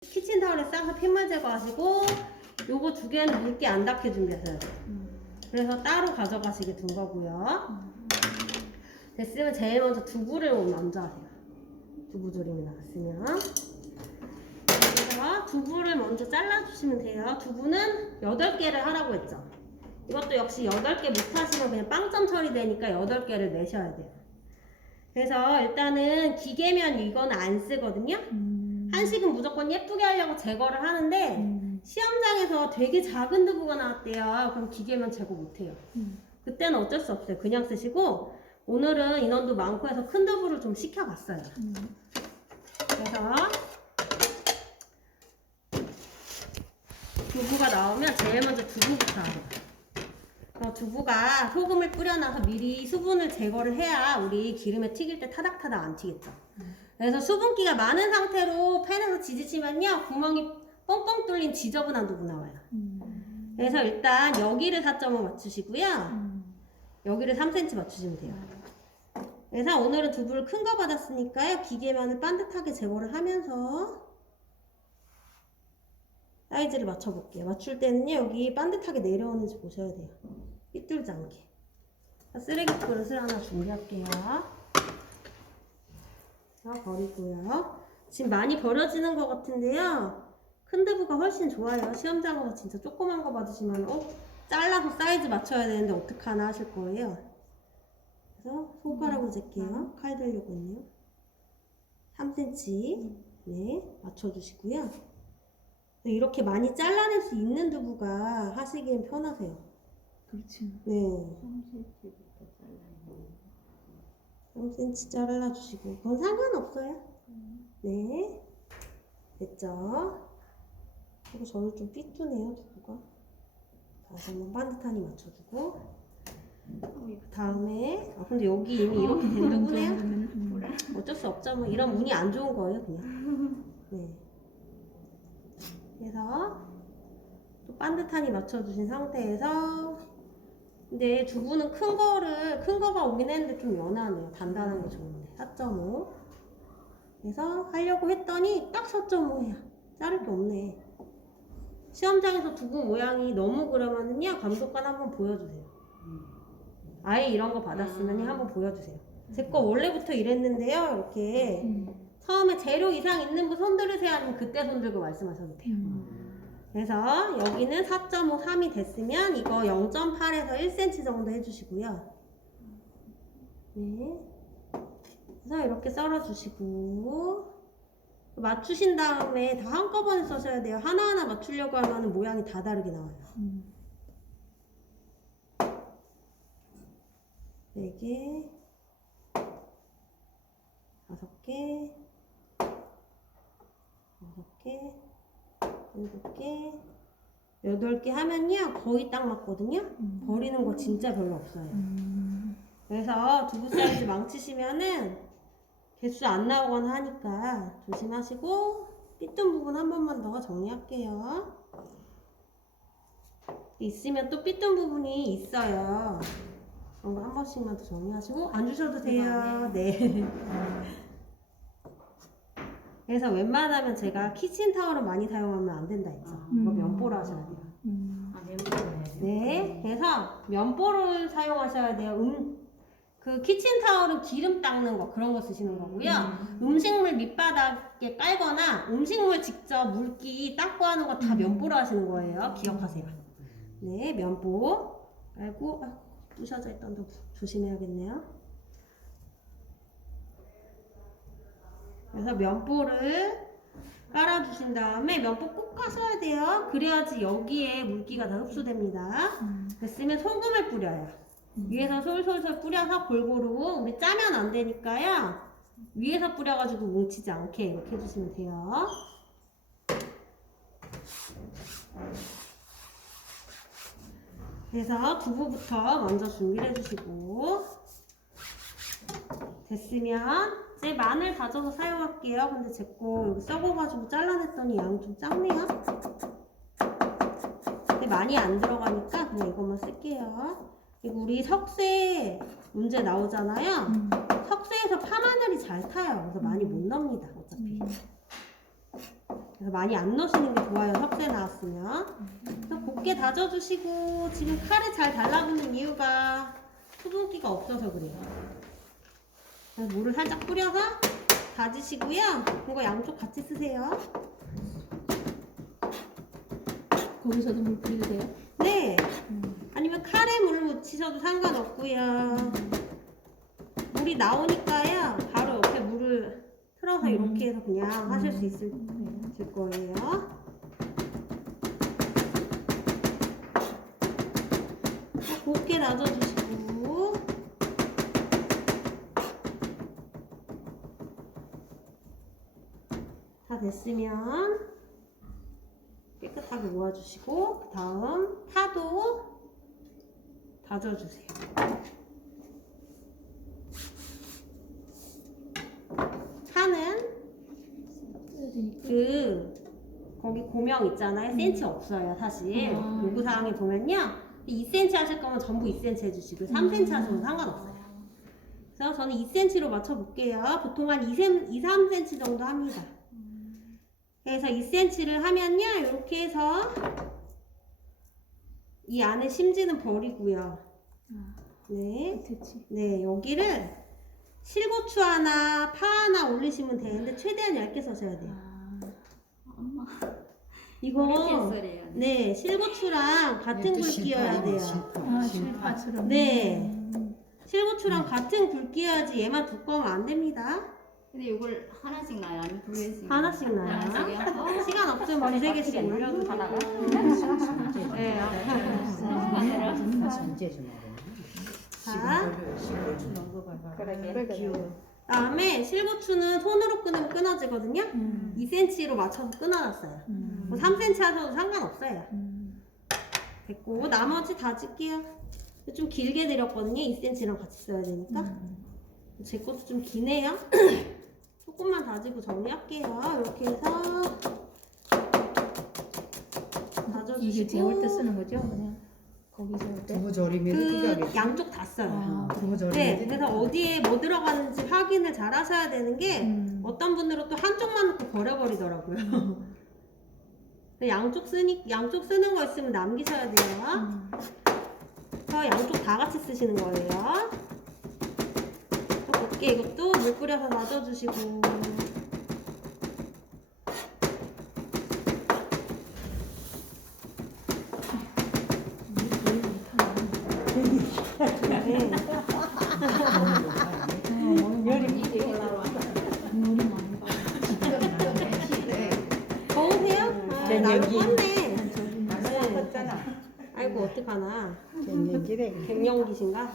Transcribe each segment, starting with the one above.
키친타올에 싸서 핏물 제거하시고 요거 두 개는 물기 안 닿게 준비하셔야 돼요. 그래서 따로 가져가시게 둔 거고요. 됐으면 제일 먼저 두부를 먼저 하세요. 두부조림이 나왔으면. 그래서 두부를 먼저 잘라주시면 돼요. 두부는 8개를 하라고 했죠. 이것도 역시 8개 못하시면 그냥 빵점 처리되니까 8개를 내셔야 돼요. 그래서 일단은 기계면 이건 안 쓰거든요. 한식은 무조건 예쁘게 하려고 제거를 하는데 시험장에서 되게 작은 두부가 나왔대요. 그럼 기계면 제거 못해요. 그때는 어쩔 수 없어요. 그냥 쓰시고 오늘은 인원도 많고 해서 큰 두부를 좀 시켜봤어요. 그래서 두부가 나오면 제일 먼저 두부부터 하세요. 두부가 소금을 뿌려놔서 미리 수분을 제거를 해야 우리 기름에 튀길 때 타닥타닥 안 튀겠죠. 그래서 수분기가 많은 상태로 팬에서 지지치면요 구멍이 뻥뻥 뚫린 지저분한 두부 나와요. 그래서 일단 여기를 4.5 맞추시고요. 여기를 3cm 맞추시면 돼요. 그래서 오늘은 두부를 큰 거 받았으니까요 기계면을 반듯하게 제거를 하면서 사이즈를 맞춰볼게요. 맞출 때는요 여기 반듯하게 내려오는지 보셔야 돼요. 삐뚤지 않게. 쓰레기 그릇을 하나 준비할게요. 자, 버리고요. 지금 많이 버려지는 것 같은데요. 큰 두부가 훨씬 좋아요. 시험장 가서 진짜 조그만 거 받으시면 잘라서 사이즈 맞춰야 되는데 어떡하나 하실 거예요. 그래서 손가락으로 잴게요. 칼 들려고 있네요. 3cm 네 맞춰주시고요. 이렇게 많이 잘라낼 수 있는 두부가 하시기엔 편하세요. 그렇지. 네. 3cm부터 잘라요. 3cm 잘라주시고 그건 상관없어요. 네 됐죠? 그리고 저는 좀 삐뚤네요 두부가. 다시 한번 반듯하니 맞춰주고 그 다음에 근데 여기 이미 이렇게 된 두부네요. 어쩔 수 없죠. 뭐 이런 운이 안 좋은 거예요 그냥. 네. 그래서 또 반듯하니 맞춰주신 상태에서 근데 두부는 큰 거가 오긴 했는데 좀 연하네요. 단단한 게 좋은데 4.5 그래서 하려고 했더니 딱 4.5예요. 자를 게 없네. 시험장에서 두부 모양이 너무 그러면은요 감독관 한번 보여주세요. 아예 이런 거 받았으면 한번 보여주세요. 제 거 원래부터 이랬는데요. 이렇게 처음에 재료 이상 있는 거 손 들으세요 아니면 그때 손 들고 말씀하셔도 돼요. 그래서 여기는 4.5, 3이 됐으면 이거 0.8에서 1cm 정도 해주시고요. 네. 그래서 이렇게 썰어주시고 맞추신 다음에 다 한꺼번에 써셔야 돼요. 하나하나 맞추려고 하면 모양이 다 다르게 나와요. 4개 5개 6개 7개 8개 하면요 거의 딱 맞거든요. 버리는 거 진짜 별로 없어요. 그래서 두부 사이즈 망치시면은 개수 안 나오거나 하니까 조심하시고 삐뚤 부분 한 번만 더 정리할게요. 있으면 또 삐뚤 부분이 있어요. 그런 거 한 번씩만 더 정리하시고 안 주셔도 돼요. 네. 그래서 웬만하면 제가 키친타월은 많이 사용하면 안 된다 했죠. 이거 면보로 하셔야 돼요. 면보로 해야 돼. 네. 그래서 면보를 사용하셔야 돼요. 그 키친타월은 기름 닦는 거 그런 거 쓰시는 거고요. 음식물 밑바닥에 깔거나 음식물 직접 물기 닦고 하는 거 다 면보로 하시는 거예요. 기억하세요. 네. 면보 깔고 부셔져 있던 거 조심해야겠네요. 그래서 면보를 깔아주신 다음에 면보 꼭 까셔야 돼요. 그래야지 여기에 물기가 다 흡수됩니다. 됐으면 소금을 뿌려요. 위에서 솔솔솔 뿌려서 골고루 우리 짜면 안 되니까요. 위에서 뿌려가지고 뭉치지 않게 이렇게 해주시면 돼요. 그래서 두부부터 먼저 준비를 해주시고 됐으면 이제 마늘 다져서 사용할게요. 근데 제 거 여기 썩어가지고 잘라냈더니 양이 좀 작네요. 근데 많이 안 들어가니까 그냥 이것만 쓸게요. 그리고 우리 석쇠 문제 나오잖아요. 석쇠에서 파마늘이 잘 타요. 그래서 많이 못 넣습니다. 어차피. 그래서 많이 안 넣으시는 게 좋아요. 석쇠 나왔으면. 그래서 곱게 다져주시고 지금 칼을 잘 달라붙는 이유가 수분기가 없어서 그래요. 그래서 물을 살짝 뿌려서 다지시고요. 이거 양쪽 같이 쓰세요. 거기서도 물 뿌리도 돼요? 네. 아니면 칼에 물을 묻히셔도 상관없고요. 물이 나오니까요. 바로 옆에 물을 틀어서 이렇게 해서 그냥 하실 수 있을 거예요. 곱게 다져주시고 다 됐으면 깨끗하게 모아주시고 그 다음 파도 다져주세요. 파는 거기 고명 있잖아요. 센치 없어요 사실. 요구사항에 보면요 2cm 하실 거면 전부 2cm 해주시고 3cm 하셔도 상관없어요. 그래서 저는 2cm로 맞춰볼게요. 보통 한 2, 3cm 정도 합니다. 그래서 2cm를 하면요 이렇게 해서 이 안에 심지는 버리고요. 네, 네 여기를 실고추 하나, 파 하나 올리시면 되는데 최대한 얇게 써셔야 돼요. 엄마. 이거 네 실고추랑 같은 굵기여야 돼요. 실파처럼. 네, 실고추랑 같은 굵기여야지 얘만 두꺼우면 안 됩니다. 근데 이걸 하나씩 나요? 아니면 두 개씩? 하나씩 나요. 하나씩이요? 시간 없으면 두세 개씩 올려도 하나가? 되고. 네. 자, 다음에 실고추는 손으로 끊으면 끊어지거든요. 2cm로 맞춰서 끊어놨어요. 뭐 3cm 하셔도 상관없어요. 됐고 나머지 다질게요. 좀 길게 드렸거든요. 2cm랑 같이 써야 되니까. 제 것도 좀 기네요. 조금만 다지고 정리할게요. 이렇게 해서 다져주시고 이게 재울 때 쓰는 거죠? 그냥 거기 재울 때? 두부 절이면 그 양쪽 다 써요. 두부 절이면 네, 그래서 어디에 뭐 들어가는지 확인을 잘 하셔야 되는 게 어떤 분들은 또 한쪽만 넣고 버려버리더라고요. 양쪽 쓰는 거 있으면 남기셔야 돼요. 그래서 양쪽 다 같이 쓰시는 거예요. 곱게 이것도 물 뿌려서 놔둬주시고 네. 더우세요? 아, 나도 껐네. 아이고 어떡하나. 갱년기신가?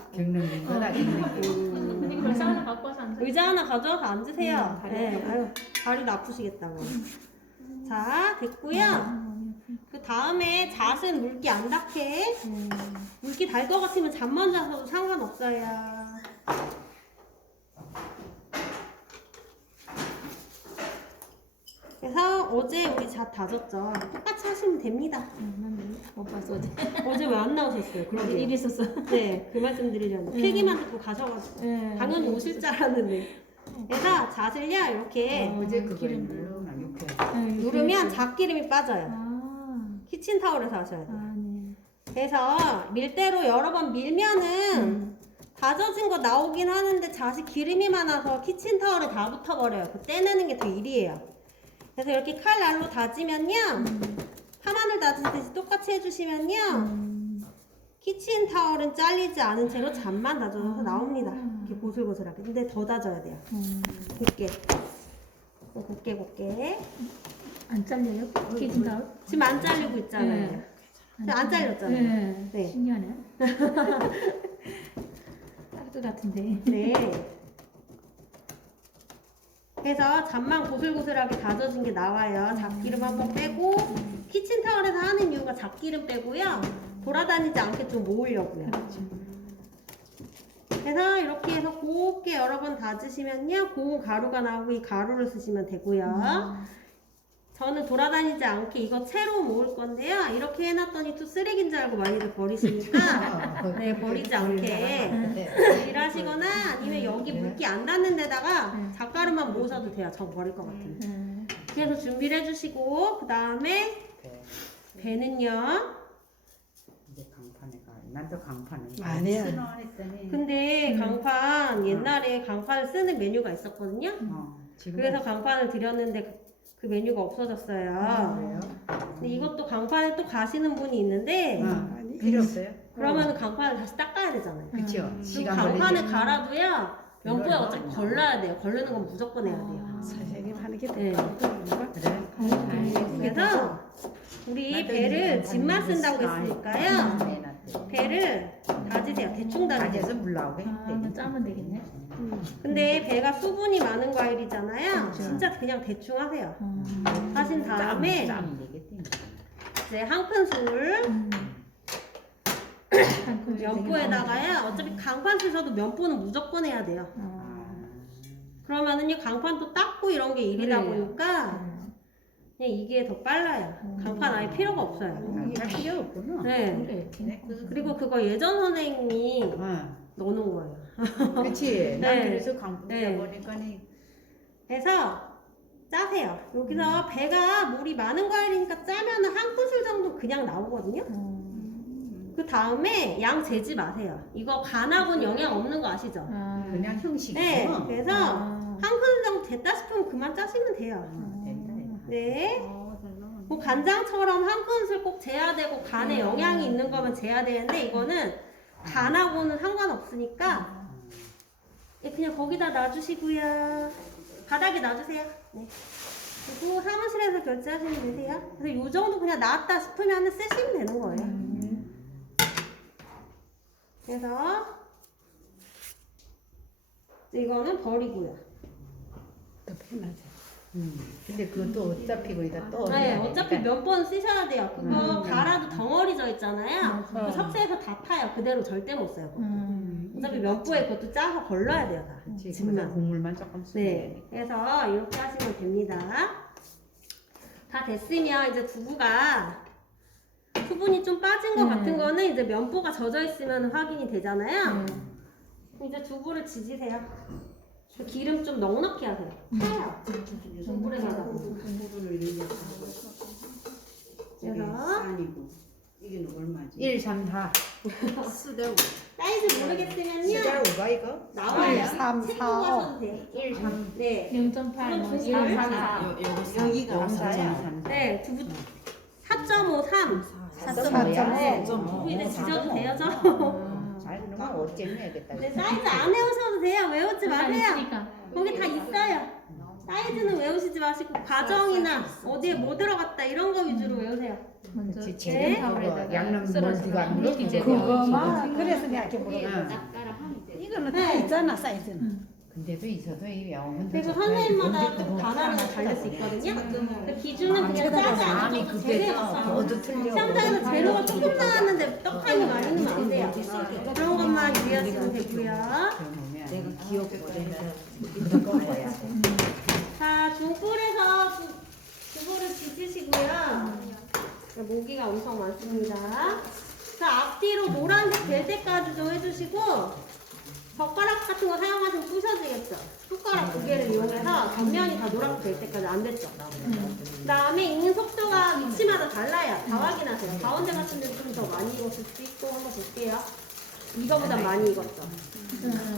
의자 하나 갖고 와서 앉아. 의자 하나 가져와서 앉으세요. 네, 아유 다리도 아프시겠다고. 자 됐고요. 그 다음에 잣은 물기 안 닿게. 물기 달 것 같으면 잣 먼저 하셔도 상관없어요. 그래서 어제 우리 잣 다졌죠. 똑같이 하시면 됩니다. 못 봤어 어제. 어제 왜 안 나오셨어요? 그러게. 일 있었어. 네, 그 말씀 드리려는데 필기만 듣고 가셔가지고 당연히 오실 줄 알았는데. 그래서 잣을요 이렇게 어제 그거 이렇게 누르면 잣기름이 빠져요. 아, 키친타올에서 하셔야 돼요. 아 네. 그래서 밀대로 여러 번 밀면은 다져진 거 나오긴 하는데 잣이 기름이 많아서 키친타올에 다 붙어버려요. 그 떼내는 게 더 일이에요. 그래서 이렇게 칼날로 다지면요 파마늘 다지듯이 똑같이 해주시면요 키친타올은 잘리지 않은 채로 잣만 다져서 나옵니다. 이렇게 고슬고슬하게. 근데 더 다져야 돼요. 곱게 곱게 안 잘려요? 키친 타올? 지금 안 잘리고 있잖아요. 네. 지금 안 잘렸잖아요. 네. 네. 신기하네. 것 같은데. 네. 그래서 잣만 고슬고슬하게 다져진 게 나와요. 잣기름 한번 빼고 키친타올에서 하는 이유가 잣기름 빼고요. 돌아다니지 않게 좀 모으려고요. 그래서 이렇게 해서 곱게 여러 번 다지시면요. 고운 가루가 나오고 이 가루를 쓰시면 되고요. 저는 돌아다니지 않게 이거 채로 모을 건데요. 이렇게 해놨더니 또 쓰레기인 줄 알고 많이들 버리시니까 네, 버리지 않게 일하시거나 아니면 여기 물기 안 닿는 데다가 잣가루만 모으셔도 돼요. 저 버릴 것 같으면. 이렇게 해서 준비를 해주시고 그 다음에 네. 배는요. 이제 강판에 가. 난또 강판에. 아니야. 했더니. 근데 강판 옛날에 강판을 쓰는 메뉴가 있었거든요. 지금 그래서 강판을 드렸는데 그 메뉴가 없어졌어요. 그래요? 근데 이것도 강판에 또 가시는 분이 있는데 아니, 필요 없어요? 그러면 강판을 다시 닦아야 되잖아요. 그렇죠. 그리고 시간 강판에 걸리지. 갈아도요. 면보에 이걸로? 어차피 걸러야 돼요. 걸르는 건 무조건 해야 돼요. 선생님 하는 게 네. 그래. 그래서 우리 배를 집만 쓴다고 했으니까요. 배를 다지세요. 대충 다지세요. 다져서 물 나오게 아, 해. 이거 짜면 되겠네. 근데 배가 수분이 많은 과일이잖아요. 그렇죠. 진짜 그냥 대충 하세요. 어. 하신 다음에 짜면 되겠지. 이제 한 큰술 한 큰술 면보에다가요. 어차피 강판 쓰셔도 면보는 무조건 해야 돼요. 되겠네. 어. 그러면은요 강판도 닦고 이런 게 일이다 그래요. 보니까 그냥 이게 더 빨라요. 강판 아예 필요가 없어요. 할 필요 없구나. 네. 그래. 네. 그리고 그거 예전 선생님이 넣어놓은 거예요. 그렇지. 난 네. 그래서 강풍 네. 보니까 그래서 짜세요. 여기서 배가 물이 많은 과일이니까 짜면은 한 큰술 정도 그냥 나오거든요. 그 다음에 양 재지 마세요. 이거 간하고는 영향 없는 거 아시죠? 아. 그냥 형식이고. 네. 그래서 아. 한 큰술 정도 됐다 싶으면 그만 짜시면 돼요. 된다. 네. 뭐 간장처럼 한 큰술 꼭 재야 되고 간에 영향이 있는 거면 재야 되는데 이거는 간하고는 상관없으니까 그냥 거기다 놔주시고요. 바닥에 놔주세요. 네. 그리고 사무실에서 결제하시면 되세요. 그래서 요 정도 그냥 나왔다 싶으면 쓰시면 되는 거예요. 그래서 이거는 버리고요. 더 편하죠. 근데 그것도 어차피 거기다 또. 네, 해야 어차피 되니까. 몇 번 쓰셔야 돼요. 그거 갈아도 덩어리 져 있잖아요. 그 맞아. 섭세에서 다 파요. 그대로 절대 못 써요. 그거. 음. 어차피 면보에 그것도 짜서 걸러야 돼요, 다. 그렇지. 집만. 그래서 국물만 조금 쓰면 네, 그래서 이렇게 하시면 됩니다. 다 됐으면 이제 두부가 수분이 좀 빠진 것 같은 거는 이제 면보가 젖어 있으면 확인이 되잖아요. 이제 두부를 지지세요. 기름 좀 넉넉히 하세요. 타요. 두부에다가. 그래서 이게 얼마지? 1, 3, 4. 쓰대고 사이즈 모르겠으면요. 쓰자고가 이거? 나와요. 3, 책 4, 보고 5. 하셔도 돼요. 1, 3. 네. 0.8, 뭐, 그럼 1, 두부를 3, 4. 여기가 4야. 네, 두부 4.5, 3. 4.5야. 두부 이제 지져도 돼요, 저? 잘 그러면 어째면 해야겠다. 네, 사이즈 안 외우셔도 돼요. 외우지 마세요. 있으니까. 거기 다 있어요. 사이즈는 외우시지 마시고 과정이나 어디에 뭐 들어갔다 이런 거 위주로 외우세요. 먼저 그치, 네. 재료하고 양념 멀티가 안 물어. 그거만 그래서 내가 이렇게 물어본 응. 거지. 이거는 다 있잖아 사이즈는. 근데도 있어도 이 명은 그리고 선생님마다 또 단어를 다를 수 있거든요. 그 기준은 그냥 짜지 마음이 않아도 급해서 더도 틀려. 시험장에서 재료가 조금 나왔는데 떡하니 많이 넣으면 안 돼요. 그런 것만 유의하시면 되고요. 내가 기억보다 그런 거야. 자, 중불에서 두부를 지지시고요. 모기가 엄청 많습니다. 자, 앞뒤로 노란색 될 때까지 좀 해주시고 젓가락 같은 거 사용하시면 부셔지겠죠? 숟가락 두 개를 이용해서 겉면이 다 노랗게 될 때까지 안 됐죠? 그 다음에 익는 속도가 위치마다 달라요. 다 확인하세요. 가운데 같은 데는 좀 더 많이 익었을 수도 있고 한번 볼게요. 이거보다 많이 익었죠?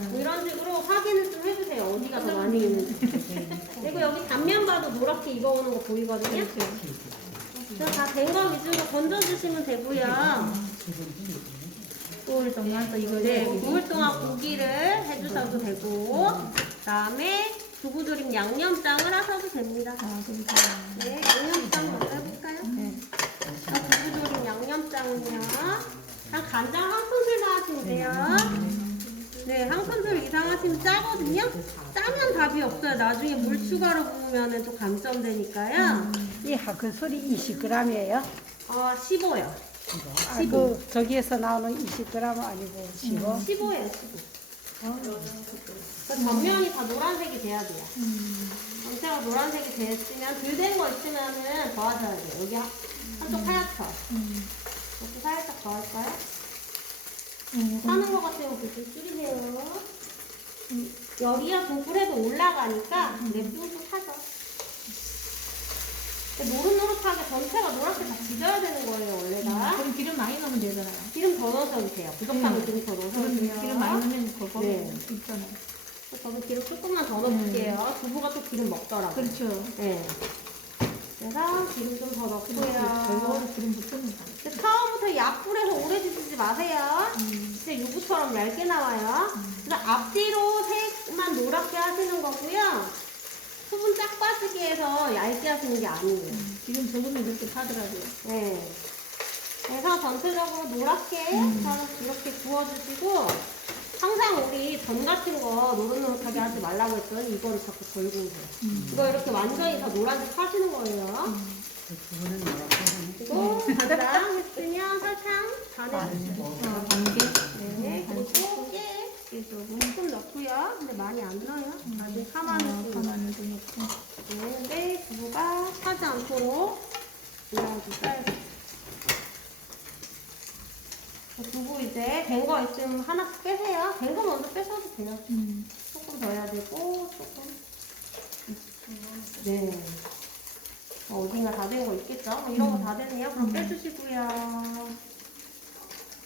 뭐 이런 식으로 확인을 좀 해주세요. 어디가 더 많이 익는지. 그리고 여기 단면 봐도 노랗게 익어오는 거 보이거든요? 그래서 다 된 거 위주로 건져주시면 되고요. 구울 동안 또 이거 네, 구울 동안 고기를 해주셔도 되고, 그 다음에 두부조림 양념장을 하셔도 됩니다. 아, 그러니까. 네, 양념장 먼저 해볼까요? 네. 두부조림 양념장은요, 한 간장 한 큰술 더 하시면 돼요. 네, 한 큰술 이상 하시면 짜거든요? 짜면 답이 없어요. 나중에 물 추가로 부으면 또 감점되니까요. 이 그 소리 20g이에요. 15요. 아, 그 저기에서 나오는 20g 아니고 15. 15예요, 15. 겉면이 다 노란색이 돼야 돼요. 전체가 노란색이 됐으면 덜 된 거 있으면은 더 하셔야 돼요. 여기 한쪽 하얗죠? 이렇게 살짝 더 할까요? 하는 거 같으면 그렇게 줄이세요. 열이야 등불에도 올라가니까 냅두고 하죠. 노릇노릇하게 전체가 노랗게 다 지져야 되는 거예요, 원래가. 그럼 기름 많이 넣으면 되잖아요. 기름 더 넣어도 돼요. 부족하면 기름 더 넣어도 그럼 돼요. 기름 많이 넣으면 그거 네. 있잖아요. 저도 기름 조금만 더 넣을게요. 두부가 또 기름 먹더라고요. 그렇죠. 네. 그래서 기름 좀 더 잘 넣고요. 먹어서 기름 붙습니다. 근데 처음부터 약불에서 오래 지지지 마세요. 진짜 유부처럼 얇게 나와요. 그래서 앞뒤로 색만 노랗게 하시는 거고요. 수분 쫙 빠지게 해서 얇게 하시는 게 아니에요. 지금 저금이 그렇게 타더라고요. 네. 그래서 전체적으로 노랗게 이렇게 구워주시고, 항상 우리 전 같은 거 노릇노릇하게 하지 말라고 했더니 이거를 자꾸 덜 구우세요. 이거 이렇게 완전히 다 노란색 하시는 거예요. 두부는 뭐라고 하는 그리고 간장 했으면 설탕 다 내주세요. 반개. 네, 그리고 깨 조금 넣고요. 근데 많이 안 넣어요. 나중에 파마늘 좀 파마늘 좀 넣고. 네, 근데 두부가 타지 않도록 이렇게 싸야죠. 두부 이제 된 거 있으면 하나씩 빼세요. 된 거 먼저 빼셔도 돼요. 조금 더 해야 되고, 조금. 네. 어딘가 다 된 거 있겠죠? 이런 거 다 되네요. 그럼 빼주시고요.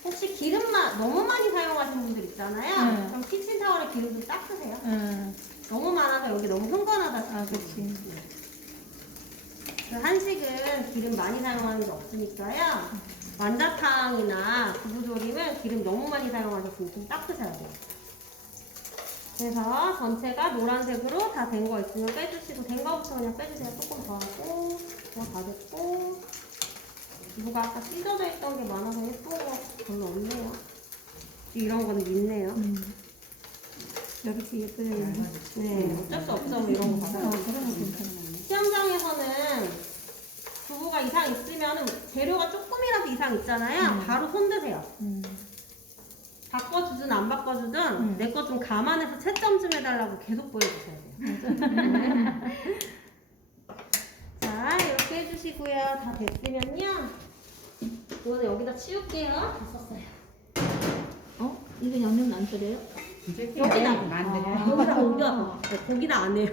혹시 기름만 너무 많이 사용하시는 분들 있잖아요. 네. 그럼 키친타월에 기름 좀 닦으세요. 응. 너무 많아서 여기 너무 흥건하다 아, 싶으시면. 그렇지. 그 한식은 기름 많이 사용하는 게 없으니까요. 완자탕이나 두부조림은 기름 너무 많이 사용하셨으면 좀 닦으셔야 돼요. 그래서 전체가 노란색으로 다 된 거 있으면 빼주시고, 된 거부터 그냥 빼주세요. 조금 더 하고, 이거 다 됐고. 두부가 아까 찢어져 있던 게 많아서 예쁜 거 별로 없네요. 이런 거는 있네요. 이렇게 예쁘게. 네, 어쩔 수 없죠. 뭐 이런 거 받아요. 그런 거 괜찮아요. 시험장에서는 두부가 이상 있으면 재료가 조금이라도 이상 있잖아요. 바로 손드세요. 바꿔주든 안 바꿔주든 내 거 좀 감안해서 채점 좀 해달라고 계속 보여주셔야 돼요. 자, 이렇게 해주시고요. 다 됐으면요. 이거는 여기다 치울게요. 다 썼어요. 어? 이거 양념 안 썰어요? 여기다. 만들어. 여기다 옮겨. 네, 거기다 안 해요.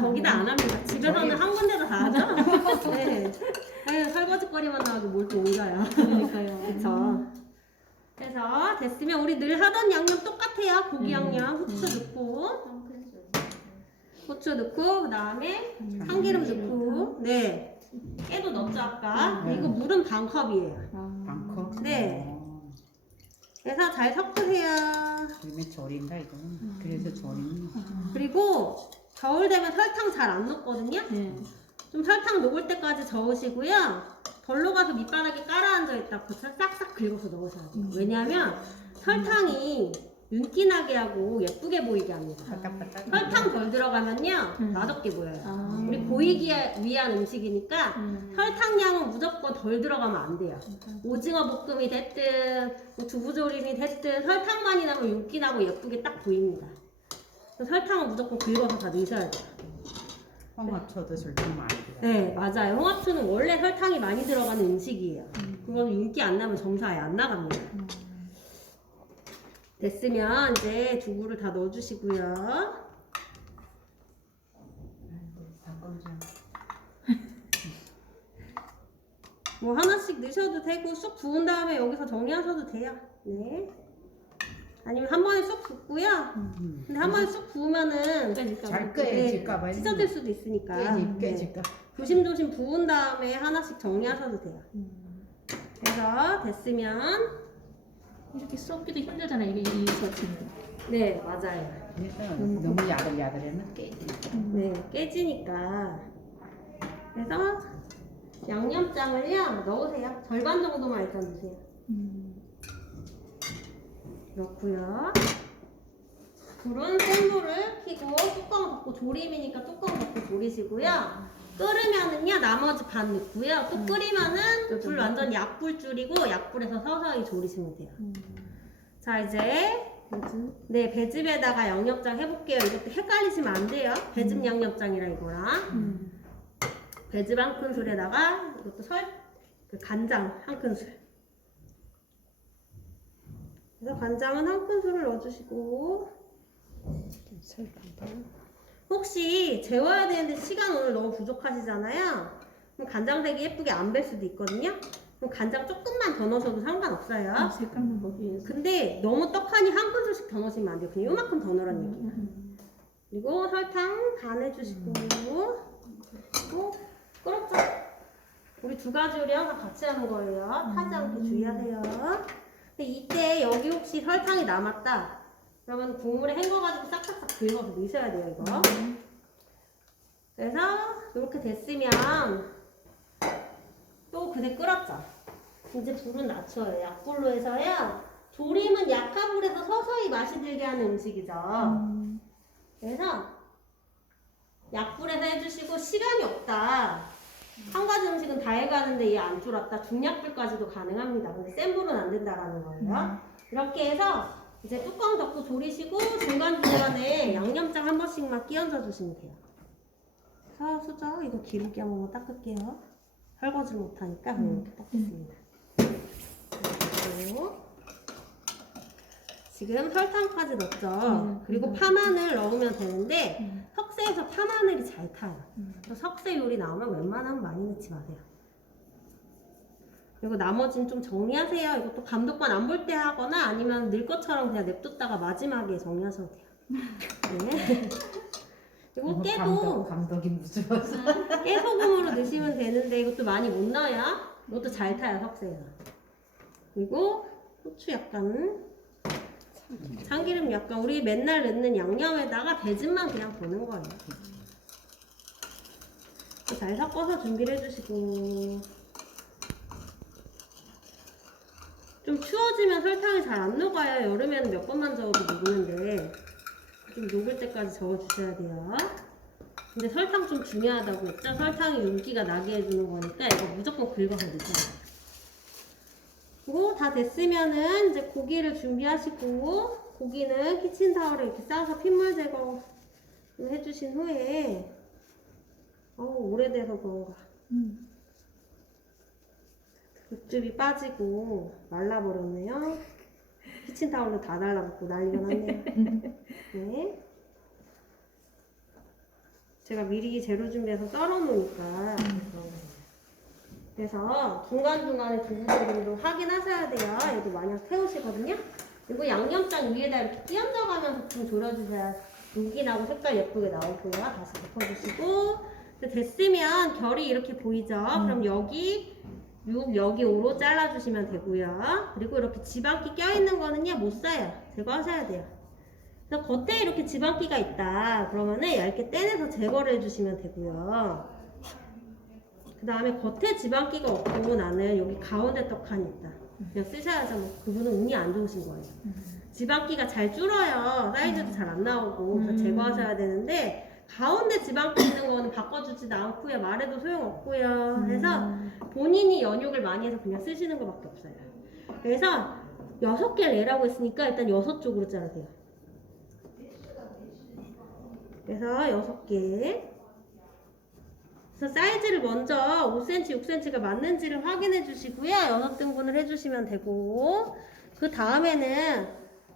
거기다 안 합니다. 집에서는 한 군데서 다 하죠? 네. 아유, 설거지거리만 나와도 뭘 또 옮겨요. 그러니까요. 그쵸. 그래서 됐으면 우리 늘 하던 양념 똑같아요. 고기 양념, 후추 넣고, 그 다음에 참기름 넣고, 네. 깨도 넣었죠, 아까. 이거 물은 반 컵이에요. 많고. 네. 그래서 잘 섞으세요. 그러면 절인가 이거는. 그래서 절인. 그리고 겨울 되면 설탕 잘 안 녹거든요. 네. 좀 설탕 녹을 때까지 저으시고요. 덜 녹아서 밑바닥에 깔아앉아 있다 고쳐 싹싹 긁어서 넣으셔야 돼요. 왜냐하면 설탕이 윤기나게 하고 예쁘게 보이게 합니다. 바닥바닥. 설탕 덜 들어가면요 맛없게 보여요. 아. 우리 보이기 위한 음식이니까 설탕량은 무조건 덜 들어가면 안 돼요. 오징어 볶음이 됐든 뭐 두부조림이 됐든 설탕 많이 나면 윤기나고 예쁘게 딱 보입니다. 그래서 설탕은 무조건 긁어서 다 넣으셔야 돼요. 홍합초도 설탕 많이 들어. 네, 맞아요. 홍합초는 원래 설탕이 많이 들어가는 음식이에요. 그건 윤기 안 나면 점수 아예 안 나갑니다. 됐으면 이제 두부를 다 넣어주시고요. 뭐 하나씩 넣으셔도 되고 쑥 부은 다음에 여기서 정리하셔도 돼요. 네. 아니면 한 번에 쑥 붓고요. 근데 한 번에 쑥 부으면은 잘 끄해질까 봐요. 찢어질 수도 있으니까. 네. 깨질까. 조심조심 부은 다음에 하나씩 정리하셔도 돼요. 그래서 됐으면 이렇게 썩기도 힘들잖아요. 이게 이 같은 거. 네 맞아요. 그래서 너무 야들야들하면 깨지. 네 깨지니까. 그래서 양념장을요 넣으세요. 절반 정도만 일단 넣으세요. 넣고요. 불은 센 불을 켜고 뚜껑 덮고 조림이니까 뚜껑 덮고 조리시고요. 끓으면은요 나머지 반 넣고요. 또 끓이면은 불 완전 약불 줄이고 약불에서 서서히 조리시면 돼요. 자 이제 네 배즙에다가 양념장 해볼게요. 이것도 헷갈리시면 안 돼요. 배즙 양념장이랑 이거랑 배즙 한 큰술에다가 이것도 간장 한 큰술. 그래서 간장은 한 큰술을 넣어주시고 혹시 재워야 되는데 시간 오늘 너무 부족하시잖아요. 그럼 간장색이 예쁘게 안 뵐 수도 있거든요. 그럼 간장 조금만 더 넣으셔도 상관없어요. 색감만 보기 위해서. 근데 너무 떡하니 한 큰술씩 더 넣으시면 안 돼요. 그냥 요만큼 더 넣으라는 얘기야. 그리고 설탕 반 해주시고, 그리고 끓었죠? 우리 두 가지 요리 항상 같이 하는 거예요. 타지 않게 주의하세요. 근데 이때 여기 혹시 설탕이 남았다. 그러면 국물에 헹궈가지고 싹싹싹 긁어서 넣으셔야 돼요, 이거. 그래서 이렇게 됐으면 또 그대 끓었죠. 이제 불은 낮춰요. 약불로 해서요. 조림은 약한 불에서 서서히 맛이 들게 하는 음식이죠. 그래서 약불에서 해주시고 시간이 없다. 한 가지 음식은 다 해가는데 얘 안 졸았다. 중약불까지도 가능합니다. 근데 센 불은 안 된다라는 거예요. 이렇게 해서 이제 뚜껑 덮고 졸이시고 중간중간에 양념장 한 번씩만 끼얹어 주시면 돼요. 그래서 수저 이거 기름기 한 번만 닦을게요. 설거지 못하니까 이렇게 닦겠습니다. 그리고 지금 설탕까지 넣었죠. 그리고 파마늘 넣으면 되는데 석쇠에서 파마늘이 잘 타요. 그래서 석쇠 요리 나오면 웬만하면 많이 넣지 마세요. 그리고 나머지는 좀 정리하세요. 이것도 감독관 안 볼 때 하거나 아니면 늘 것처럼 그냥 냅뒀다가 마지막에 정리하셔도 돼요. 네. 그리고 깨도 감독이 무서워서. 깨소금으로 넣으시면 되는데 이것도 많이 못 넣어요. 이것도 잘 타요, 석쇠에서. 그리고 후추 약간, 참기름 약간, 우리 맨날 넣는 양념에다가 배즙만 그냥 부는 거예요. 잘 섞어서 준비를 해주시고, 좀 추워지면 설탕이 잘 안 녹아요. 여름에는 몇 번만 저어도 녹는데 좀 녹을 때까지 저어주셔야 돼요. 근데 설탕 좀 중요하다고 했죠? 설탕이 윤기가 나게 해주는 거니까 이거 무조건 긁어서 넣으셔야 돼요. 그리고 다 됐으면은 이제 고기를 준비하시고, 고기는 키친타월에 이렇게 싸서 핏물 제거 좀 해주신 후에, 오래돼서 그런가 육즙이 빠지고 말라버렸네요. 키친타월로 다 달라붙고 난리가 났네요. 네. 제가 미리 재료 준비해서 썰어 놓으니까 그런 거예요. 그래서 중간중간에 두부조림도 확인하셔야 돼요. 여기 만약 태우시거든요. 그리고 양념장 위에다 이렇게 끼얹어가면서 좀 졸여주셔야 윤기 나고 색깔 예쁘게 나오고요. 다시 덮어주시고, 됐으면 결이 이렇게 보이죠? 그럼 여기 6, 여기 5로 잘라주시면 되고요. 그리고 이렇게 지방기 껴있는 거는요, 못 써요. 제거하셔야 돼요. 그래서 겉에 이렇게 지방기가 있다. 그러면은 얇게 떼내서 제거를 해주시면 되고요. 그 다음에 겉에 지방기가 없고 나는 여기 가운데 떡하니 있다. 그냥 쓰셔야죠. 뭐 그분은 운이 안 좋으신 거예요. 지방기가 잘 줄어요. 사이즈도 잘 안 나오고. 그래서 제거하셔야 되는데, 가운데 지방기 있는 거는 바꿔주지도 않고요. 말해도 소용없고요. 그래서 본인이 연육을 많이 해서 그냥 쓰시는 것밖에 없어요. 그래서 6개를 내라고 했으니까 일단 6쪽으로 자르세요. 그래서 6개. 그래서 사이즈를 먼저 5cm, 6cm가 맞는지를 확인해 주시고요. 6등분을 해주시면 되고, 그 다음에는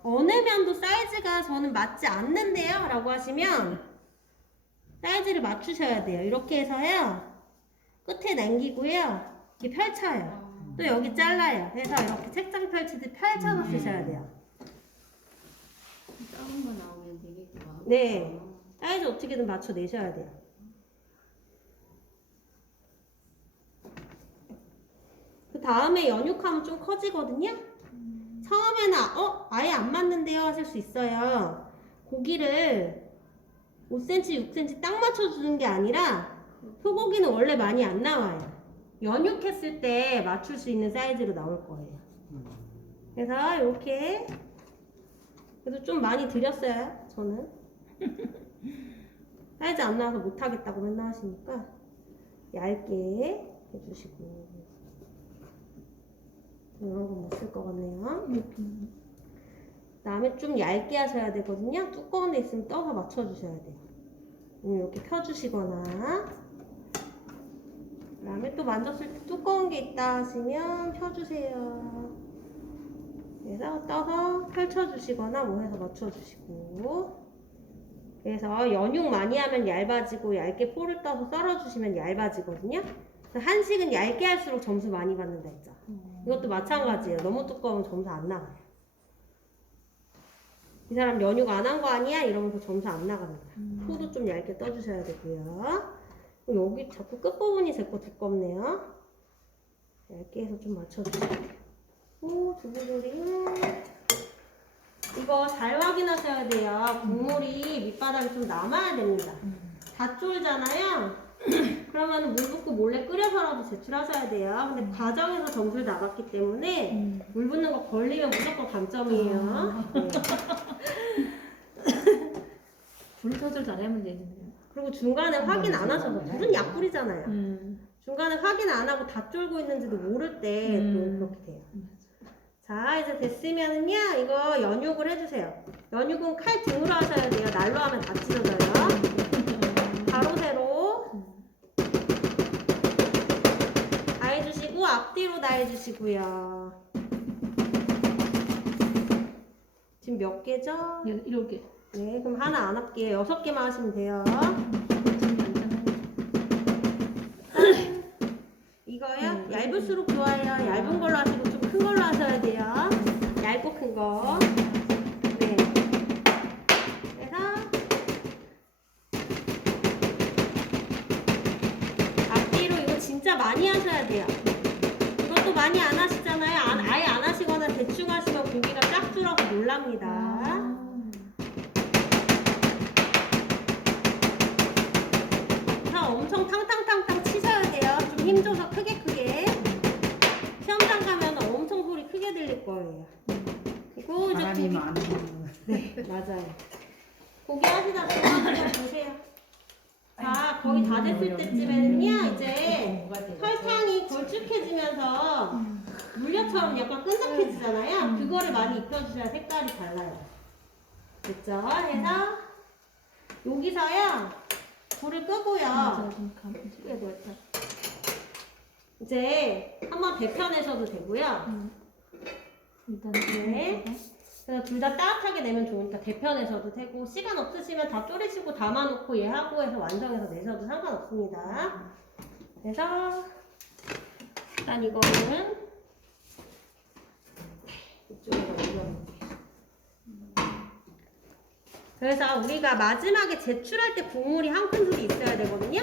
어느 면도 사이즈가 저는 맞지 않는데요 라고 하시면 사이즈를 맞추셔야 돼요. 이렇게 해서요, 끝에 남기고요, 이렇게 펼쳐요. 또 여기 잘라요. 그래서 이렇게 책장 펼치듯 펼쳐서 쓰셔야 돼요. 작은 거 나오면 되겠구나. 네, 사이즈 어떻게든 맞춰내셔야 돼요. 그 다음에 연육하면 좀 커지거든요. 처음에는 아예 안 맞는데요 하실 수 있어요. 고기를 5cm, 6cm 딱 맞춰주는 게 아니라, 소고기는 원래 많이 안 나와요. 연육했을 때 맞출 수 있는 사이즈로 나올 거예요. 그래서 이렇게, 그래도 좀 많이 드렸어요, 저는. 사이즈 안 나와서 못하겠다고 맨날 하시니까 얇게 해주시고, 이런 건 못 쓸 것 같네요. 그다음에 좀 얇게 하셔야 되거든요. 두꺼운 데 있으면 떠서 맞춰주셔야 돼요. 이렇게 펴주시거나, 그다음에 또 만졌을 때 두꺼운 게 있다 하시면 펴주세요. 그래서 떠서 펼쳐주시거나 뭐 해서 맞춰주시고, 그래서 연육 많이 하면 얇아지고 얇게 포를 떠서 썰어주시면 얇아지거든요. 한식은 얇게 할수록 점수 많이 받는다 했죠. 이것도 마찬가지예요. 너무 두꺼우면 점수 안 나가요. 이 사람 연육 안 한 거 아니야? 이러면서 점수 안 나갑니다. 포도 좀 얇게 떠주셔야 되고요. 여기 자꾸 끝부분이 제 거 두껍네요. 얇게 해서 좀 맞춰주세요. 오, 두부조리. 이거 잘 확인하셔야 돼요. 국물이 밑바닥에 좀 남아야 됩니다. 다 쫄잖아요? 그러면 물 붓고 몰래 끓여서라도 제출하셔야 돼요. 근데 과정에서 점수를 나갔기 때문에 물 붓는 거 걸리면 무조건 감점이에요. 네. 불 조절 잘하면 되는데. 그리고 중간에 확인 안 하셔서 불은 약불이잖아요. 중간에 확인 안 하고 다 쫄고 있는지도 모를 때 또 그렇게 돼요. 자, 이제 됐으면은요, 이거 연육을 해주세요. 연육은 칼 등으로 하셔야 돼요. 날로 하면 다 찢어져요. 가로 세로 다 해주시고 앞뒤로 다 해주시고요. 지금 몇 개죠? 7개. 네, 그럼 하나 안 할게요. 6개만 하시면 돼요. 이거요? 얇을수록 좋아요. 얇은 걸로 하시고 좀 큰 걸로 하셔야 돼요. 얇고 큰 거. 네. 그래서 앞뒤로 이거 진짜 많이 하셔야 돼요. 이것도 많이 안 하시잖아요. 아예 안 하시거나 대충 하시면 고기가 쫙 줄어서 놀랍니다. 엄청 탕탕탕탕 치셔야 돼요. 좀 힘줘서 크게. 시험장 가면 엄청 소리 크게 들릴 거예요. 그리고 이제 바람이 많은 네, 맞아요. 고기 하시다 보면 보세요. 자, 거의 다 됐을 때쯤에는요, 이제 설탕이 걸쭉해지면서 물엿처럼 약간 끈적해지잖아요. 그거를 많이 입혀주셔야 색깔이 달라요. 됐죠? 해서 여기서요, 불을 끄고요. 이제 한번 데펴내셔도 되고요. 일단 네. 그래서 둘 다 따뜻하게 내면 좋으니까 데펴내셔도 되고, 시간 없으시면 다 졸이시고 담아놓고 얘하고 해서 완성해서 내셔도 상관없습니다. 그래서 일단 이거는 이쪽에다 올려놓을게요. 그래서 우리가 마지막에 제출할 때 국물이 한 큰술이 있어야 되거든요.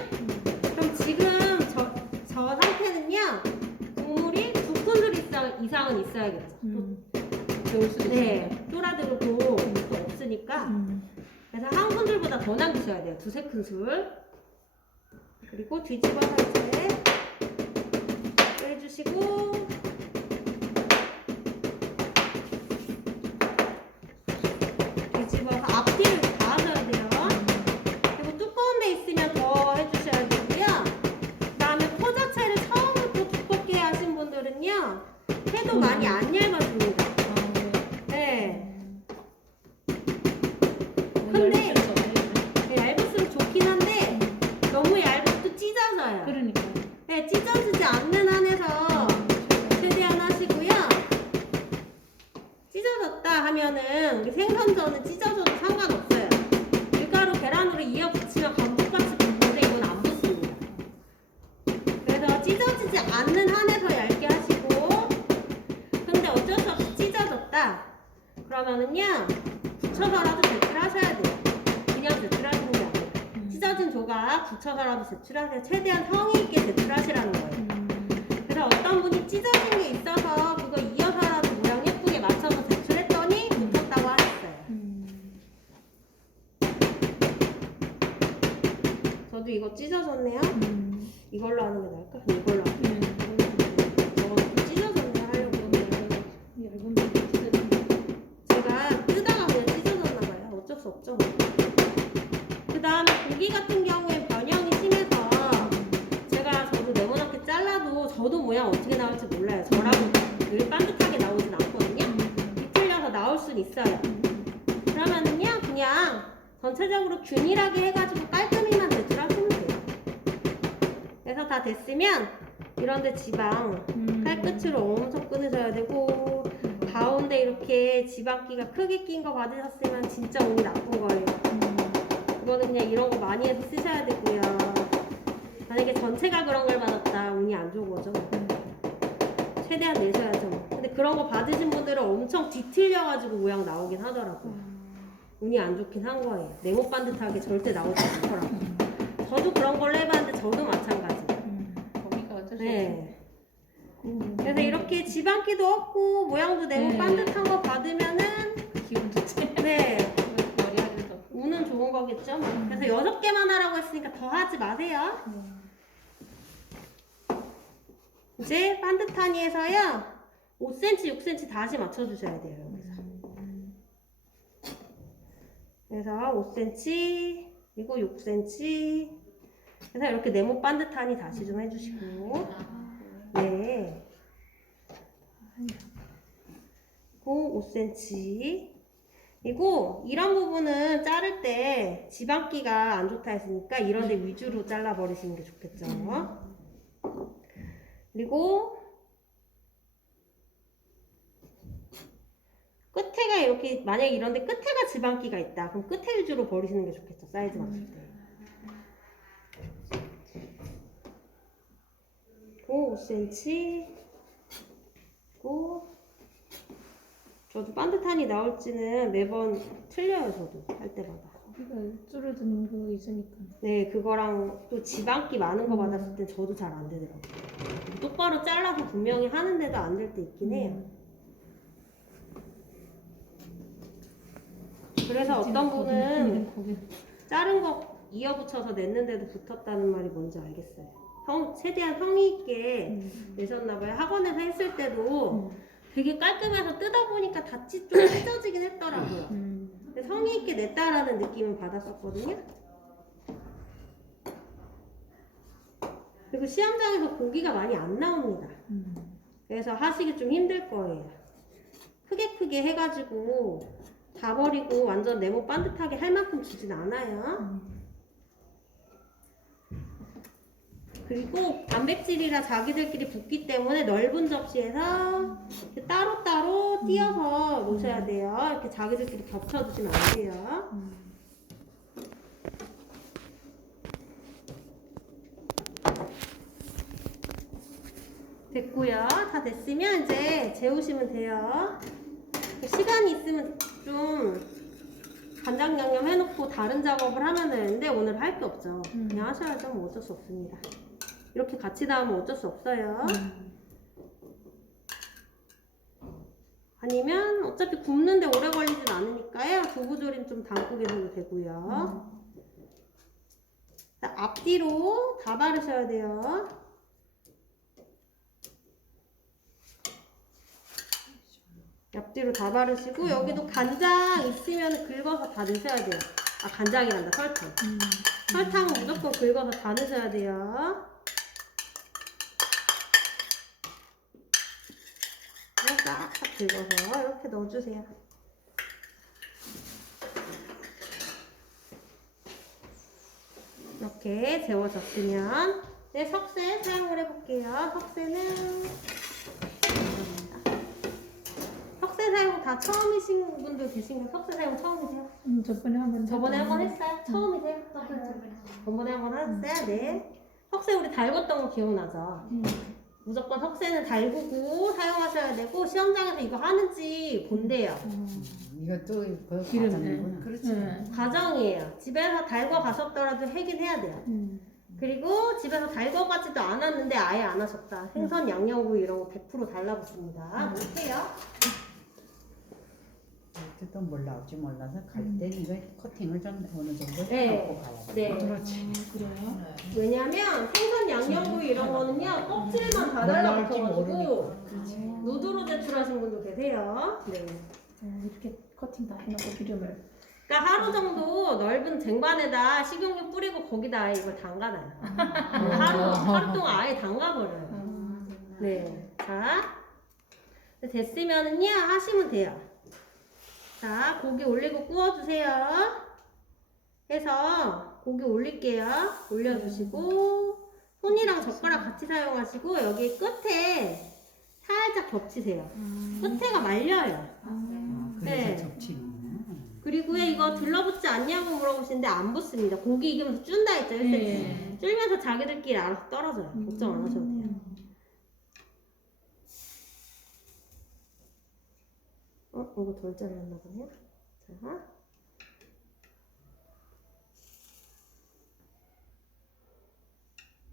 그럼 지금 저 상태는요, 국물이 2큰술 이상은 있어야겠죠. 배울 수도 있어요. 네, 쫄아들고 또 없으니까. 그래서 한 큰술보다 더 남기셔야 돼요. 2-3큰술. 그리고 뒤집어서 이제 빼주시고, 뒤집어서 앞뒤를 다 하셔야 돼요. 그리고 두꺼운 데 있으면 더 해주셔야 되고요. 그 다음에 포 자체를 처음부터 두껍게 하신 분들은요, 해도 많이 안 얇아집니다. 네. 근데 얇을수록 좋긴 한데 너무 얇으면 또 찢어져요. 그러니까. 네, 찢어지지 않는 한에서 최대한 하시고요. 찢어졌다 하면은 우리 생선전은 찢어져도 상관없어요. 밀가루 계란으로 이어 붙이면 감쪽같이 붙는데 이건 안 붙습니다. 그래서 찢어지지 않는 한에서 얇게 하시고, 근데 어쩔 수 없이 찢어졌다 그러면은요, 붙여서라도 제출하셔야 돼요. 그냥 제출하시는 게 아니라 찢어진 조각 붙여서라도 제출하세요. 최대한 성의 있게 제출하시라는 거예요. 그래서 어떤 분이 찢어진 게 있어서 그거 이어서라도 모양 예쁘게 맞춰서 제출했더니 붙었다고 하셨어요. 저도 이거 찢어졌네요. 이걸로 하는 게 나을까? 이걸로 하는 게 나을까? 찢어졌네 하려고 했는데 얇은 게 찢어지는 제가 뜨다가 그냥 찢어졌나 봐요. 어쩔 수 없죠. 그 다음에 고기 같은 경우엔 변형이 심해서 저도 네모나게 잘라도 저도 모양 어떻게 나올지 몰라요. 저라고 늘 반듯하게 나오진 않거든요. 비틀려서 나올 순 있어요. 그러면은요, 그냥 전체적으로 균일하게 해가지고 깔끔히만 제출하시면 돼요. 그래서 다 됐으면 이런데 지방 칼끝으로 엄청 끊으셔야 되고, 가운데 이렇게 지방기가 크게 낀 거 받으셨으면 진짜 운이 나쁜 거예요. 이거는 그냥 이런 거 많이 해서 쓰셔야 되고요. 만약에 전체가 그런 걸 받았다, 운이 안 좋은 거죠. 최대한 내셔야죠. 근데 그런 거 받으신 분들은 엄청 뒤틀려가지고 모양 나오긴 하더라고요. 운이 안 좋긴 한 거예요. 네모 반듯하게 절대 나오지 않더라고요. 저도 그런 걸로 해봤는데 저도 마찬가지. 거기가 어쩔 수 없어. 네. 그래서 이렇게 지방기도 없고 모양도 네모 네. 반듯한 거 받으면은 기분 좋지. 네 머리 하기도 더. 운은 좋은 거겠죠. 그래서 6개만 하라고 했으니까 더 하지 마세요. 이제 반듯하니에서요 5cm, 6cm 다시 맞춰주셔야 돼요. 여기서 5cm 그리고 6cm 그래서 이렇게 네모 반듯하니 다시 좀 해주시고 네 그리고 5cm 그리고 이런 부분은 자를 때 지방기가 안 좋다 했으니까 이런 데 위주로 잘라 버리시는 게 좋겠죠. 그리고 끝에가 이렇게 만약에 이런데 끝에가 지방기가 있다 그럼 끝에 위주로 버리시는 게 좋겠죠. 사이즈 맞출 때. 고 5cm 고 저도 반듯한이 나올지는 매번 틀려요. 저도 할 때마다. 거기가 줄어드는 거 있으니까. 네, 그거랑 또 지방기 많은 거 받았을 때 저도 잘 안 되더라고요. 똑바로 잘라서 분명히 하는데도 안 될 때 있긴 해요. 그래서 어떤 분은 거기 자른 거 이어붙여서 냈는데도 붙었다는 말이 뭔지 알겠어요. 최대한 성의 있게 내셨나봐요. 학원에서 했을 때도 되게 깔끔해서 뜯어보니까 좀 찢어지긴 했더라고요. 근데 성의 있게 냈다라는 느낌은 받았었거든요. 그리고 시험장에서 고기가 많이 안 나옵니다. 그래서 하시기 좀 힘들 거예요. 크게 해가지고 다 버리고 완전 네모 반듯하게 할 만큼 주진 않아요. 그리고 단백질이라 자기들끼리 붙기 때문에 넓은 접시에서 이렇게 따로따로 띄어서 놓으셔야 돼요. 이렇게 자기들끼리 겹쳐주시면 안 돼요. 됐고요. 다 됐으면 이제 재우시면 돼요. 시간이 있으면 좀 간장 양념 해놓고 다른 작업을 하면 되는데 오늘 할 게 없죠. 그냥 하셔야죠. 뭐 어쩔 수 없습니다. 이렇게 같이 나오면 어쩔 수 없어요. 아니면 어차피 굽는데 오래 걸리진 않으니까요. 두부조림 좀 담고 계셔도 되고요. 앞뒤로 다 바르셔야 돼요. 앞뒤로 다 바르시고 여기도 간장 있으면 긁어서 다 넣으셔야 돼요. 아 간장이란다 설탕. 설탕은 무조건 긁어서 다 넣으셔야 돼요. 싹 긁어서 이렇게 넣어주세요. 이렇게 재워졌으면 이제 석쇠 사용을 해볼게요. 석쇠는 석쇠 사용 다 처음이신 분들 계신가요? 석쇠 사용 처음이세요? 저번에 한번 했어요? 처음이세요? 저번에 한번 하셨어요? 네. 석쇠 우리 달궜던 거 기억나죠? 무조건 석쇠는 달구고 사용하셔야 되고 시험장에서 이거 하는지 본대요. 이것도 그 기름, 과정이구나. 그렇지. 과정이에요. 집에서 달궈 가셨더라도 하긴 해야 돼요. 그리고 집에서 달궈가지도 않았는데 아예 안 하셨다. 생선 양념구이 이런 거 100% 달라붙습니다. 못해요. 또 뭘 나올지 몰라서 갈 때 이거 커팅을 좀 어느 정도 네. 해놓고 가야 돼. 네. 그렇지. 그래요? 왜냐면 생선 양념구이 이런 거는요 껍질만 다 달라붙어가지고 누드로 제출하신 분도 계세요. 네. 이렇게 커팅 다 해놓고 기름을. 그러니까 하루 정도 넓은 쟁반에다 식용유 뿌리고 거기다 이걸 담가놔요. 하루 동안 아예 담가버려요. 네. 자, 됐으면은요 하시면 돼요. 자, 고기 올리고 구워주세요. 해서 고기 올릴게요. 올려주시고 손이랑 젓가락 같이 사용하시고 여기 끝에 살짝 겹치세요. 끝에가 말려요. 그래서 네. 접치는구나. 그리고 이거 들러붙지 않냐고 물어보시는데 안 붙습니다. 고기 익으면서 쭌다 했죠, 1cm. 줄면서 자기들끼리 알아서 떨어져요. 걱정 안 하셔도 돼요. 이거 덜 잘랐나 보네요. 자.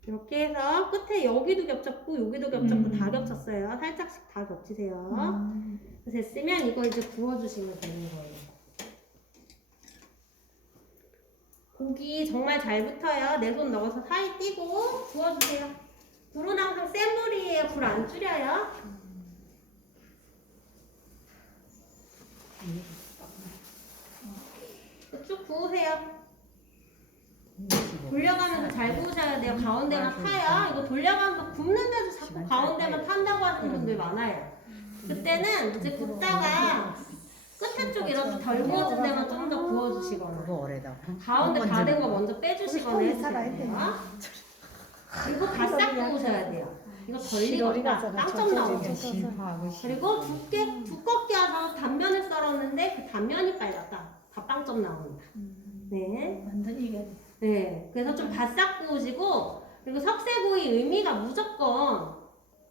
이렇게 해서 끝에 여기도 겹쳤고 여기도 겹쳤고 다 겹쳤어요. 살짝씩 다 겹치세요. 됐으면 이거 이제 구워주시면 되는 거예요. 고기 정말 잘 붙어요. 내 손 넣어서 사이 띄고 구워주세요. 불은 항상 센 불이에요. 불 안 줄여요. 쭉 구우세요. 돌려가면서 잘 구우셔야 돼요. 가운데가 타요. 이거 돌려가면서 굽는데도 자꾸 가운데만 탄다고 하시는 분들 많아요. 그때는 이제 굽다가 끝에 쪽 이렇게 덜 구워진 데만 좀 더 구워주시거나 그거 오래다. 가운데 다 된 거 먼저 빼주시거나 손이 해주세요. 살아야 돼. 그리고 바싹 구우셔야 돼요. 이거 덜 익었다. 빵점 나오죠. 실파하고 그리고 두껍게 해서 단면을 썰었는데 그 단면이 빨갛다. 다 빵점 나옵니다. 네. 완전 이게 네. 그래서 좀 바싹 구우시고 그리고 석쇠구이 의미가 무조건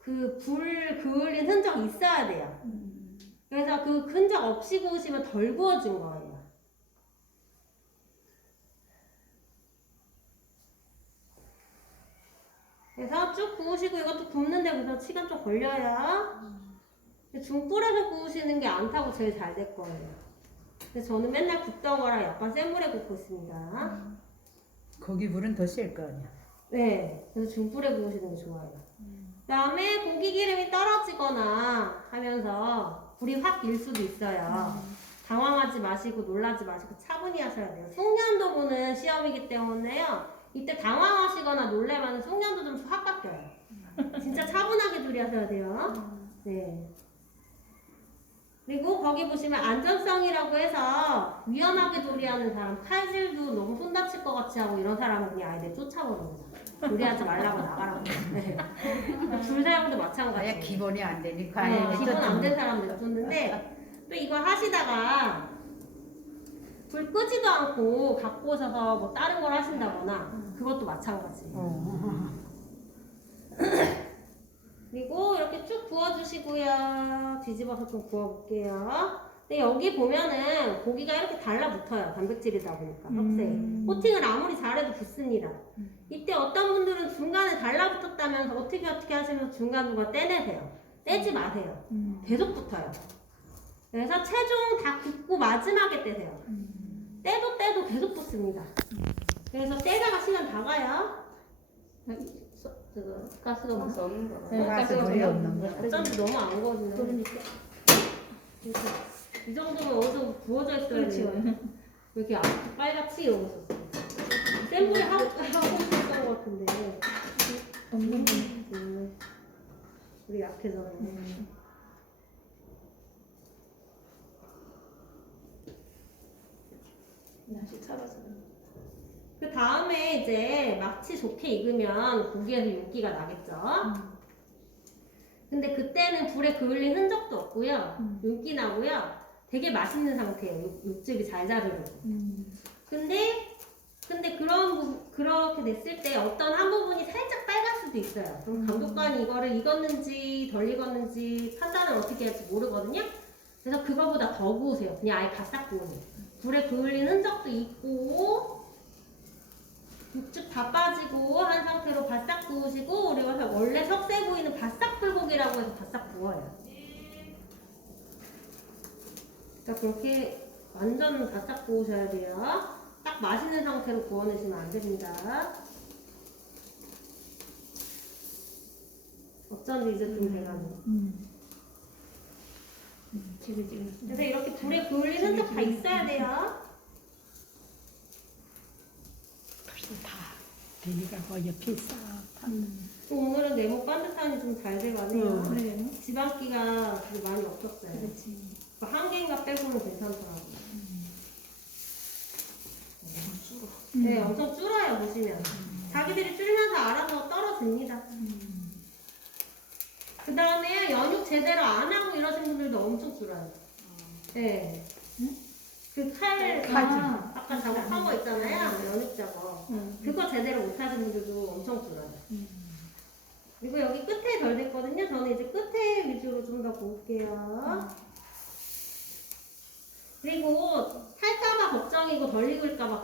그 불 그을린 흔적이 있어야 돼요. 그래서 그 흔적 없이 구우시면 덜 구워진 거예요. 그래서 쭉 구우시고 이것도 굽는데 그래서 시간 좀 걸려요. 중불에서 구우시는 게 안 타고 제일 잘 될 거예요. 그래서 저는 맨날 굽던 거랑 약간 센 불에 굽고 있습니다. 거기 불은 더 셀 거 아니야. 네, 그래서 중불에 구우시는 게 좋아요. 그 다음에 고기 기름이 떨어지거나 하면서 불이 확 길 수도 있어요. 당황하지 마시고 놀라지 마시고 차분히 하셔야 돼요. 숙련도 보는 시험이기 때문에요. 이때 당황하시거나 놀래면 숙련도 점수 확 바뀌어요. 진짜 차분하게 조리하셔야 돼요. 네. 그리고 거기 보시면 안전성이라고 해서 위험하게 조리하는 사람, 칼질도 너무 손 다칠 것 같이 하고 이런 사람은 그냥 아예 쫓아버립니다. 조리하지 말라고 나가라고. 네. 불 사용도 아예 마찬가지예요. 기본이 안 되니까. 네, 기본 안 된 사람 냈었는데 또 이걸 하시다가 불 끄지도 않고 갖고 오셔서 뭐 다른 걸 하신다거나 그것도 마찬가지예요. 그리고 이렇게 쭉 구워주시고요. 뒤집어서 좀 구워볼게요. 근데 여기 보면은 고기가 이렇게 달라붙어요. 단백질이다 보니까 석쇠. 코팅을 아무리 잘해도 붙습니다. 이때 어떤 분들은 중간에 달라붙었다면서 어떻게 하시면서 중간중간 떼내세요. 떼지 마세요. 계속 붙어요. 그래서 최종 다 굽고 마지막에 떼세요. 떼도 계속 붙습니다. 그래서 떼다가 시간 다 가요. 가스가 없나? 가스 없는 거 네, 가스 물이 없는 거. 어쩐지 너무 안 구워지네. 그러니까 이 정도면 어느 정도 구워져 있어야 돼요. 왜 이렇게 빨갛지? 이러고 있었어. 센 불에 하고 있었던 것 같은데. 없는 거 우리 약해서. 다시 차려서 그 다음에 이제 마치 좋게 익으면 고기에서 윤기가 나겠죠? 근데 그때는 불에 그을린 흔적도 없고요. 윤기 나고요. 되게 맛있는 상태예요. 육즙이 잘 자르고. 근데 그렇게 됐을 때 어떤 한 부분이 살짝 빨갈 수도 있어요. 그럼 감독관이 이거를 익었는지 덜 익었는지 판단을 어떻게 할지 모르거든요. 그래서 그거보다 더 구우세요. 그냥 아예 바싹 구우세요. 불에 그을린 흔적도 있고 육즙 다 빠지고 한 상태로 바싹 구우시고 우리가 원래 석쇠구이는 바싹 불고기라고 해서 바싹 구워요. 그러니까 그렇게 완전 바싹 구우셔야 돼요. 딱 맛있는 상태로 구워내시면 안 됩니다. 어쩐지 이제 좀 돼가네. 그래서 이렇게 불에 그을린 흔적 다 있어야 돼요. 벌써 다 되니까 뭐 옆에 있어. 오늘은 네모 반듯한이 좀 잘 돼가네요. 그래요? 지방기가 되게 많이 없었어요. 그렇지. 한 개인가 빼고는 괜찮더라고요. 네, 엄청 줄어요, 보시면. 자기들이 줄면서 알아서 떨어집니다. 그 다음에 연육 제대로 안 하고 이러신 분들도 엄청 줄어요. 네. 그 칼, 아. 아까 작업한 거 있잖아요. 연육 작업. 그거 제대로 못 하신 분들도 엄청 줄어요. 그리고 여기 끝에 덜 됐거든요. 저는 이제 끝에 위주로 좀 더 볼게요. 그리고 탈까봐 걱정이고 덜 익을까봐